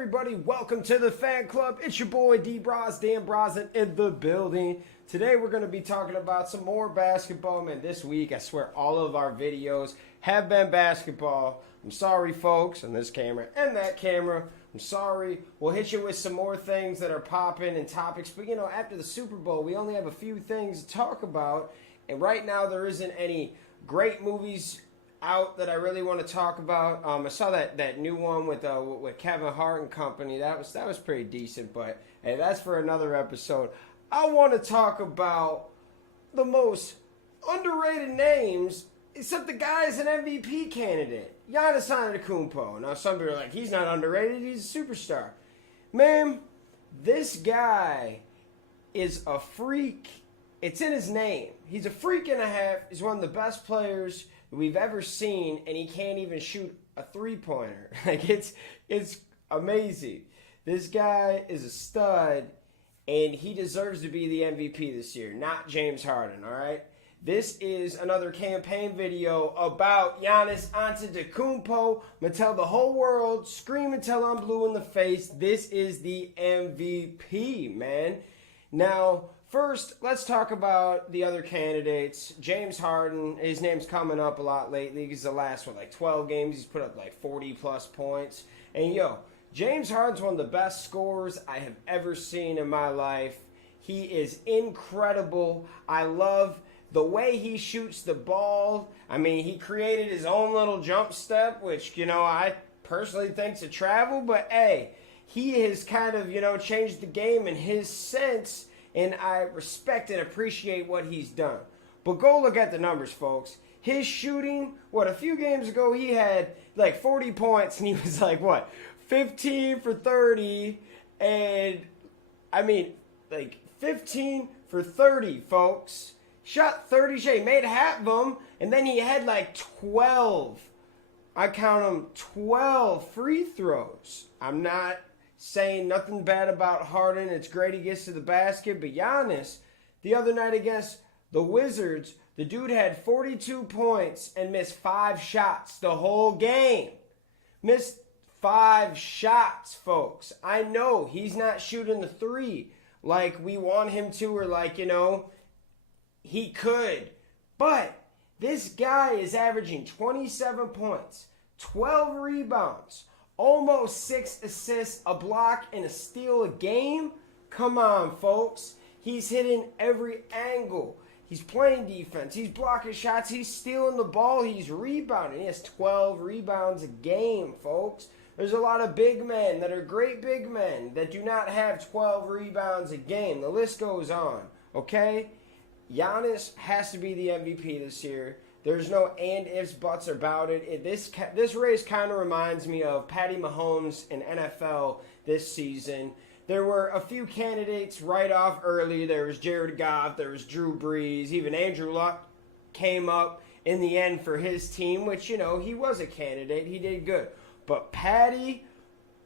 everybody? Welcome to the fan club. It's your boy D Bros, Dan Brosin in the building. Today we're going to be talking about some more basketball. Man, this week I swear all of our videos have been basketball. I'm sorry, folks, on this camera and that camera. I'm sorry. We'll hit you with some more things that are popping and topics. But, after the Super Bowl, we only have a few things to talk about. And right now there isn't any great movies out that I really want to talk about. I saw that new one with Kevin Hart and company. That was pretty decent, but hey, that's for another episode. I want to talk about the most underrated names, except the guy is an MVP candidate, Giannis Antetokounmpo. Now some people are like, he's not underrated, he's a superstar. Man, this guy is a freak. It's in his name. He's a freak and a half. He's one of the best players we've ever seen, and he can't even shoot a three-pointer. It's amazing. This guy is a stud, and he deserves to be the MVP this year, not James Harden, all right? This is another campaign video about Giannis Antetokounmpo. I'm going to tell the whole world, scream until I'm blue in the face, this is the MVP, man. Now, first, let's talk about the other candidates. James Harden, his name's coming up a lot lately. He's the last, 12 games. He's put up 40-plus points. And, James Harden's one of the best scorers I have ever seen in my life. He is incredible. I love the way he shoots the ball. I mean, he created his own little jump step, which, I personally think's a travel. But, hey, he has kind of, changed the game in his sense. And I respect and appreciate what he's done. But go look at the numbers, folks. His shooting, a few games ago he had 40 points and he was 15 for 30. And, 15 for 30, folks. Shot 30 shot, made half of them. And then he had 12. I count them 12 free throws. I'm not saying nothing bad about Harden. It's great he gets to the basket. But Giannis, the other night against the Wizards, the dude had 42 points and missed 5 shots the whole game. Missed 5 shots, folks. I know he's not shooting the three like we want him to, or he could. But this guy is averaging 27 points, 12 rebounds, almost 6 assists, a block, and a steal a game. Come on, folks. He's hitting every angle. He's playing defense. He's blocking shots. He's stealing the ball. He's rebounding. He has 12 rebounds a game, folks. There's a lot of big men that are great big men that do not have 12 rebounds a game. The list goes on, okay? Giannis has to be the MVP this year. There's no and ifs, buts about it. This race kind of reminds me of Patty Mahomes in NFL this season. There were a few candidates right off early. There was Jared Goff. There was Drew Brees. Even Andrew Luck came up in the end for his team, which, he was a candidate. He did good. But Patty,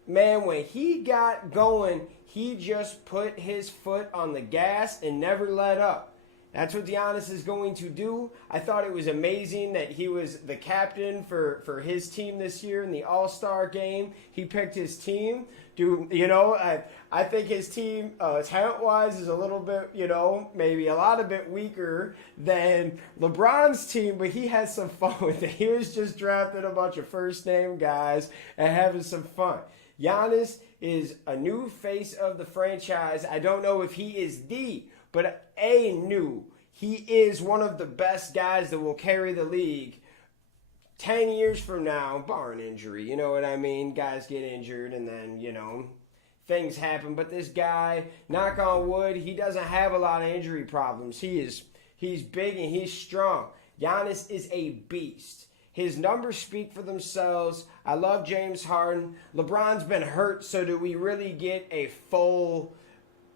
man, when he got going, he just put his foot on the gas and never let up. That's what Giannis is going to do. I thought it was amazing that he was the captain for his team this year in the All-Star game. He picked his team. I think his team, talent-wise, is a little bit, maybe a lot of bit weaker than LeBron's team, but he has some fun with it. He was just drafting a bunch of first-name guys and having some fun. Giannis is a new face of the franchise. I don't know if he is but he is one of the best guys that will carry the league 10 years from now, barring injury. You know what I mean? Guys get injured and then, things happen. But this guy, knock on wood, he doesn't have a lot of injury problems. He's big and he's strong. Giannis is a beast. His numbers speak for themselves. I love James Harden. LeBron's been hurt, so do we really get a full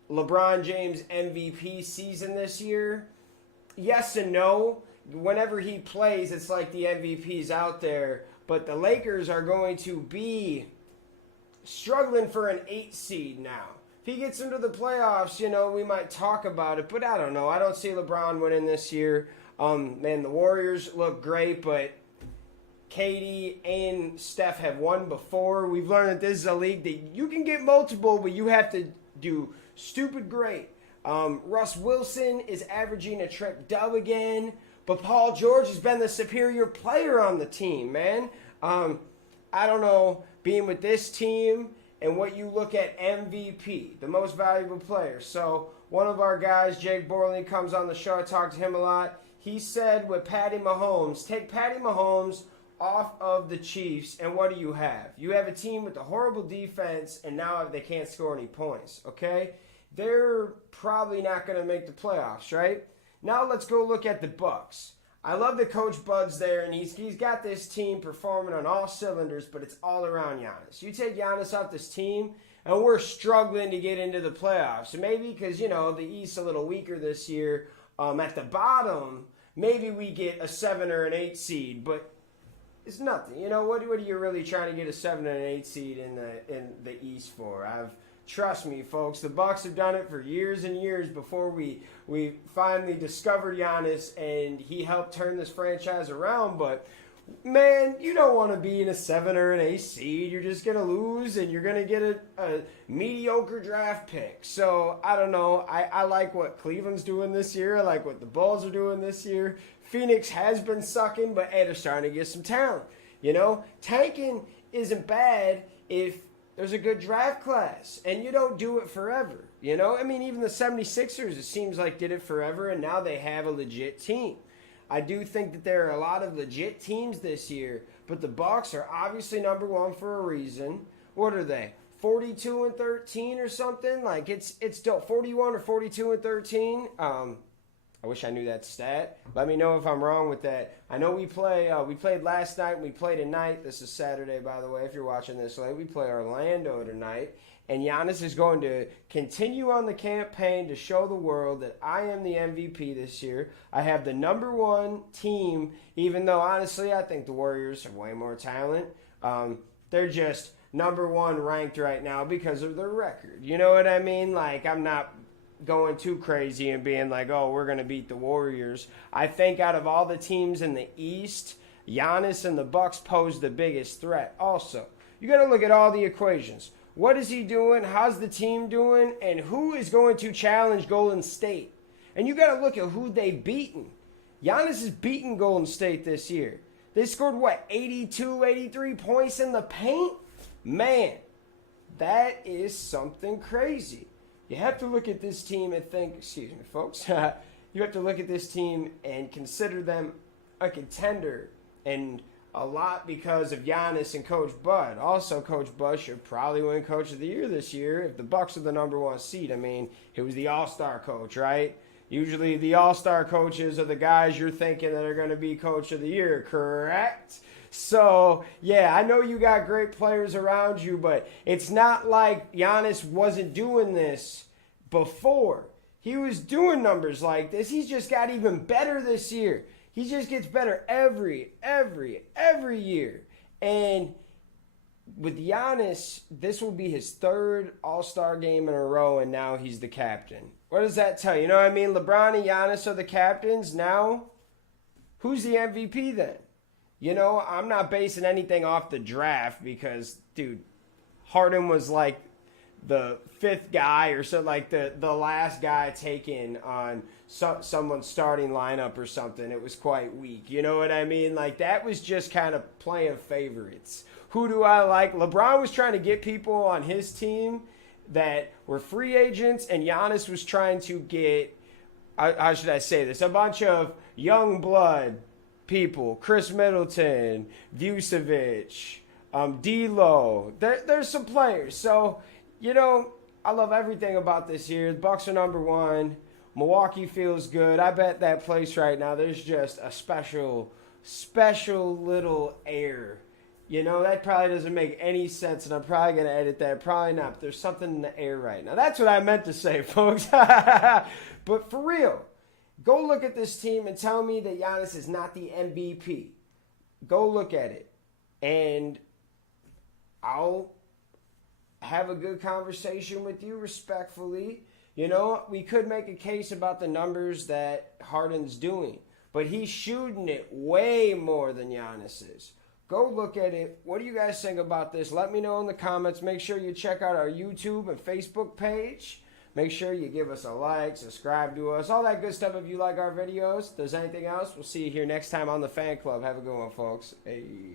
LeBron James MVP season this year? Yes and no. Whenever he plays, it's like the MVP's out there. But the Lakers are going to be struggling for an 8 seed now. If he gets into the playoffs, we might talk about it. But I don't know. I don't see LeBron winning this year. Man, the Warriors look great, but KD and Steph have won before. We've learned that this is a league that you can get multiple, but you have to do stupid great. Russ Wilson is averaging a triple dub again, but Paul George has been the superior player on the team, man. I don't know, being with this team and what you look at MVP, the most valuable player. So one of our guys, Jake Borley, comes on the show. I talk to him a lot. He said with Patty Mahomes, take Patty Mahomes off of the Chiefs, and what do you have? You have a team with a horrible defense, and now they can't score any points, okay? They're probably not going to make the playoffs, right? Now let's go look at the Bucks. I love that Coach Bud's there, and he's got this team performing on all cylinders, but it's all around Giannis. You take Giannis off this team, and we're struggling to get into the playoffs. So maybe because, the East's a little weaker this year, at the bottom, maybe we get a 7 or an 8 seed, but it's nothing. What are you really trying to get a 7 and an 8 seed in the East for? Trust me, folks, the Bucks have done it for years and years before we finally discovered Giannis, and he helped turn this franchise around. But, man, you don't want to be in a 7 or an 8 seed. You're just going to lose, and you're going to get a mediocre draft pick. So, I don't know. I like what Cleveland's doing this year. I like what the Bulls are doing this year. Phoenix has been sucking, but they're starting to get some talent. Tanking isn't bad if there's a good draft class, and you don't do it forever. Even the 76ers, it seems like, did it forever, and now they have a legit team. I do think that there are a lot of legit teams this year, but the Bucks are obviously number one for a reason. What are they? 42-13 or something? Like, it's still 41 or 42-13. I wish I knew that stat. Let me know if I'm wrong with that. I know we played last night. We play tonight. This is Saturday, by the way, if you're watching this late. We play Orlando tonight. And Giannis is going to continue on the campaign to show the world that I am the MVP this year. I have the number one team, even though, honestly, I think the Warriors have way more talent. They're just number one ranked right now because of their record. You know what I mean? Like, I'm not going too crazy and being like, oh, we're going to beat the Warriors. I think out of all the teams in the East, Giannis and the Bucks pose the biggest threat. Also, you got to look at all the equations. What is he doing? How's the team doing? And who is going to challenge Golden State? And you got to look at who they've beaten. Giannis has beaten Golden State this year. They scored, 82, 83 points in the paint? Man, that is something crazy. You have to look at this team and think, excuse me, folks, you have to look at this team and consider them a contender, and a lot because of Giannis and Coach Bud. Also, Coach Bud should probably win Coach of the Year this year if the Bucks are the number one seed. He was the all-star coach, right? Usually the all-star coaches are the guys you're thinking that are going to be Coach of the Year, correct? So, yeah, I know you got great players around you, but it's not like Giannis wasn't doing this before. He was doing numbers like this. He's just got even better this year. He just gets better every year. And with Giannis, this will be his third All-Star game in a row, and now he's the captain. What does that tell you? You know what I mean? LeBron and Giannis are the captains. Now, who's the MVP then? I'm not basing anything off the draft because, dude, Harden was like the fifth guy or so, like the last guy taken on someone's starting lineup or something. It was quite weak. You know what I mean? Like, that was just kind of playing favorites. Who do I like? LeBron was trying to get people on his team that were free agents, and Giannis was trying to get, how should I say this, a bunch of young blood people, Chris Middleton, Vucevic, D'Lo. There's some players. So, I love everything about this year. The Bucks are number one. Milwaukee feels good. I bet that place right now, there's just a special little air. That probably doesn't make any sense, and I'm probably going to edit that. Probably not, but there's something in the air right now. That's what I meant to say, folks. But for real, go look at this team and tell me that Giannis is not the MVP. Go look at it. And I'll have a good conversation with you respectfully. We could make a case about the numbers that Harden's doing. But he's shooting it way more than Giannis is. Go look at it. What do you guys think about this? Let me know in the comments. Make sure you check out our YouTube and Facebook page. Make sure you give us a like, subscribe to us, all that good stuff if you like our videos. If there's anything else, we'll see you here next time on the Fan Club. Have a good one, folks. Hey.